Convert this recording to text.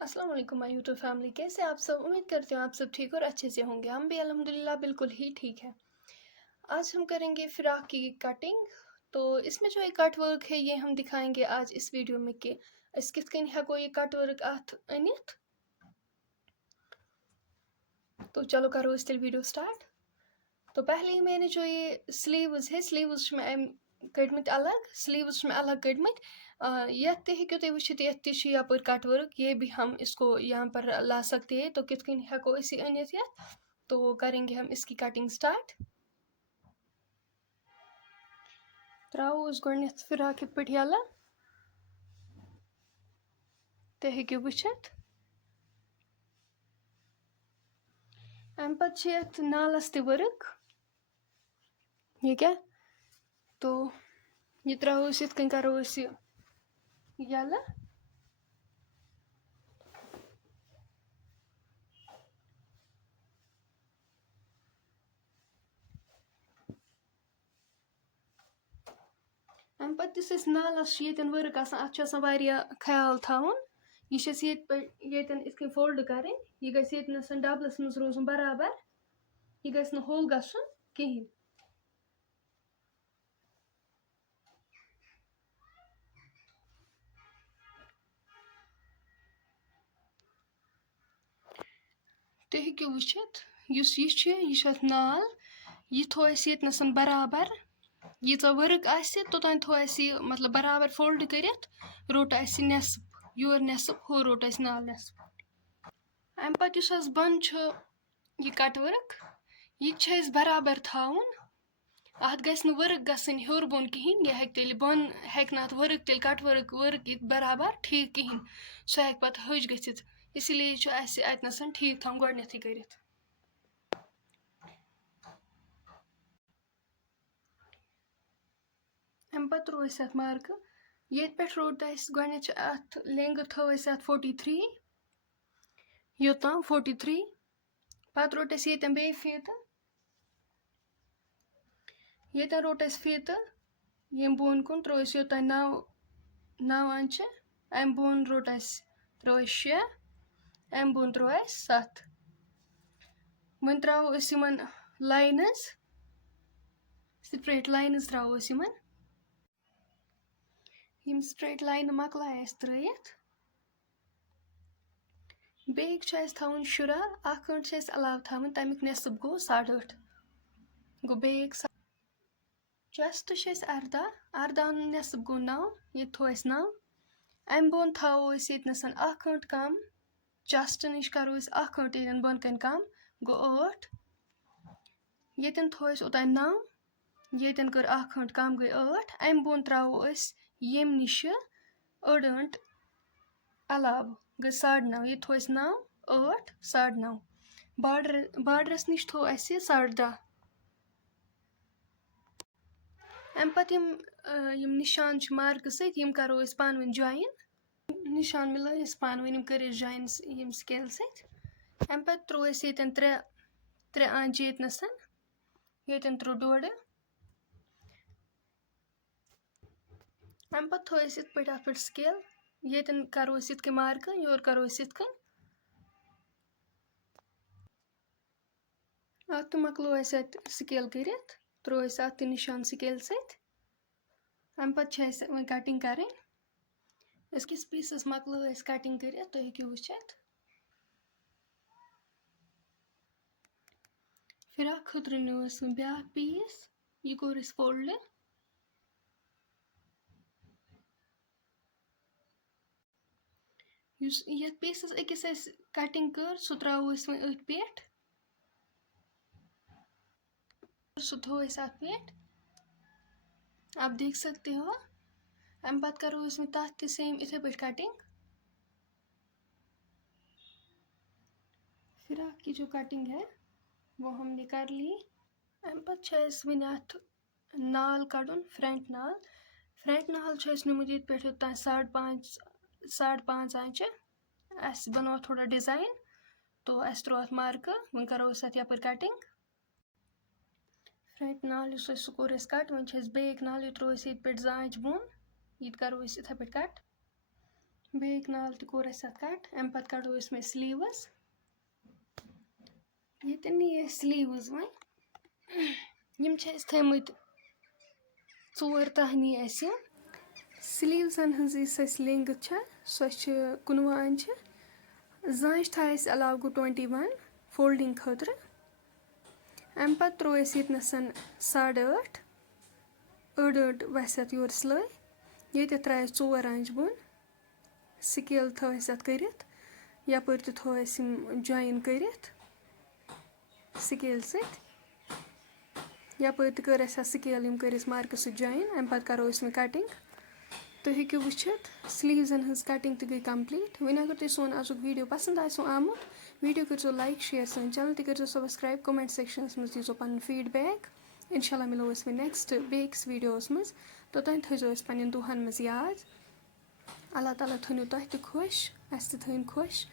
अस्सलाम वालेकुम my YouTube family. कैसे आप सब? उम्मीद करती हूँ आप सब ठीक और अच्छे से होंगे। हम भी अल्हम्दुलिल्लाह बिल्कुल ही ठीक है। आज हम करेंगे फ़िराक की कटिंग। तो इसमें जो ये कट वर्क है ये हम दिखाएंगे आज इस वीडियो में कि अस कित कन हेको ये कट वर्क अथ अनित। तो चलो करो इस वीडियो स्टार्ट। तो पहले ही मैंने जो ये स्लीव्स है स्लीव्स में कटमत अलग, स्लीव्स में अलग कटमत। यत ते हेक्यो तुम वुचित यत ते छ यपर कट वर्क, ये भी हम इसको यहाँ पर ला सकते हैं। तो कित कन हेको इसी अनित यत। तो करेंगे हम इसकी कटिंग स्टार्ट। त्रो उस गोडनेथ फिराक कित पट यला ते हेक्यो वुचित। अम पत छ यत नालस ते वर्क। ये क्या? तो ये त्रो इथ कन करो यला। अम पत इस नालस ये वर्क अत ख्याल थाउन। यह इथ फोल्ड करें। यह गस डबलस मज रोजन बराबर। यह गस होल गसन कहीं। तुम हेक्यो वुचित यह नाल यह थो ये बराबर। यीच वर्क आसे तोतान थो मतलब बराबर फोल्ड करित रोट नेसफ योर नेसफ हो रोट नाल नेसफ। अम पत बन यह कट वर्क यह बराबर थाउन। अत गस वर्क गसन हेर बोन कहें। यह हेक तेल बन हेक ना वर्क तेल कट वर्क बराबर ठीक कहें। सह हेक पत हज गसित। इसलिए अतनसन ठीक थाउन गोडनेथी करित। अम पत रो अत मार्क। ये पे रोट गोडनेच अत लेंथ थो अत 43 योतान 43। पत रोट ये बे फीत ये रोट फीत यम बोन कुन त्रो योतान 9 अंच। अम बोन रोट त्रो 6। अम बोन त्रो 7। वन त्रो लाइनस स्ट्रेट लाइनस त्रो यम स्ट्रेट लाइन मकलाय त्रित। बेक थाउन शुरा अख गंट अलाव थावन तमिक नेसफ गो 8.5 गो बेक। चेस्ट 18 नेसफ गो 9 ये थो 9। अम बोन थो ये अख गंट कम। चेस्ट नश करो अख गंट बन कन कम गो 8। ये थो ओतान 9। ये कर अख गंट कम गई 8। अम बोन त्रो यम नश 8 गंट अलाव गई 9.5। ये थो 9 8 9.5। बार्डरस नश थो 10.5। अम पत यम निशान मार्क सम करो पान वन जॉइन। निशान मिल पान वन कर जॉइन यम स्केल सत। अम पत त्रो ये त्रे आंच ये त्रो 1.5। अम पत थो इत पे स्केल। ये करो इत मार्क योर करो इत कन। अत मकलो अत स्केल कर त्रो अत निशान स्केल सत। अम पत वन कटिंग करें। किस पीसस मकलो कटिंग कर तुम हेक्यो वुचित। फिराक खुद न्यू ब्या पीस यह कोर फोल्ड। ये पीसस अकिस कटिंग कर सह त्रो वन अथ पे सह थो अत पे। आप देख सकते हो। अम पत करो तथ सेम इथे पे कटिंग। फिराक की जो कटिंग है वो हमने कर ली। अम पत वन अथ नाल कड़न फ्रंट नाल। फ्रंट नाल नुमुत ये पे 5.5 इंच। अस बनो थोड़ा डिजाइन तो अस त्रो अथ मार्क। वन करो अत यपर कटिंग। फ्रंट नाल सह कोर कट। वन बेक नाल यह त्रो ये पे 2 इंच बोन। ये करो इथे पे कट। بیٚیہِ نال تہِ کوٚر اَسہِ اَتھ کَٹ اَمہِ پَتہٕ کَڑو أسۍ مےٚ سِلیٖوٕز ییٚتٮ۪ن نی اَسہِ سِلیٖوٕز وۄنۍ یِم چھِ اَسہِ تھٲیمٕتۍ 4 تَہہ نی اَسہِ یِم سِلیٖوزَن ہٕنٛز یُس اَسہِ لینٛگٕتھ چھےٚ سۄ چھِ 19 اِنچہِ زانٛچ تھاے اَسہِ علاوٕ گوٚو 21 فولڈِنٛگ خٲطرٕ اَمہِ پَتہٕ ترٛوو اَسہِ ییٚتنَسَن 8.5 أڑ وَسہِ اَتھ یورٕ سِلٲے ییٚتٮ۪تھ ترٛایہِ اَسہِ 4 آنٛچہِ بۄن سِکیل تھٲو اَسہِ اَتھ کٔرِتھ یَپٲرۍ تہِ تھوٚو اَسہِ یِم جویِن کٔرِتھ سِکیلہِ سۭتۍ یَپٲرۍ تہِ کٔر اَسہِ اَتھ سِکیل یِم کٔرۍ اَسہِ مارکہٕ سۭتۍ جویِن اَمہِ پَتہٕ کَرو أسۍ وۄنۍ کَٹِنٛگ تُہۍ ہیٚکِو وٕچھِتھ سِلیٖوزَن ہٕنٛز کَٹِنٛگ تہِ گٔے کَمپٕلیٖٹ وۄنۍ اگر تۄہہِ سون آزُک ویٖڈیو پَسنٛد آسیو آمُت ویٖڈیو کٔرۍزیو لایک شِیَر سٲنۍ چَنَل تہِ کٔرۍزیو سَبسکرایب کومٮ۪نٛٹ سٮ۪کشَنَس منٛز دیٖزیو پَنُن فیٖڈبیک اِنشاء اللہ مِلو أسۍ وۄنۍ نٮ۪کسٹ بیٚکِس ویٖڈیوَس منٛز توٚتام تھٲیزیو أسۍ پنٛنٮ۪ن دۄہَن منٛز یاد اللہ تعالیٰ تھٲینو تۄہہِ تہِ خۄش اَسہِ تہِ تھٲیِن خۄش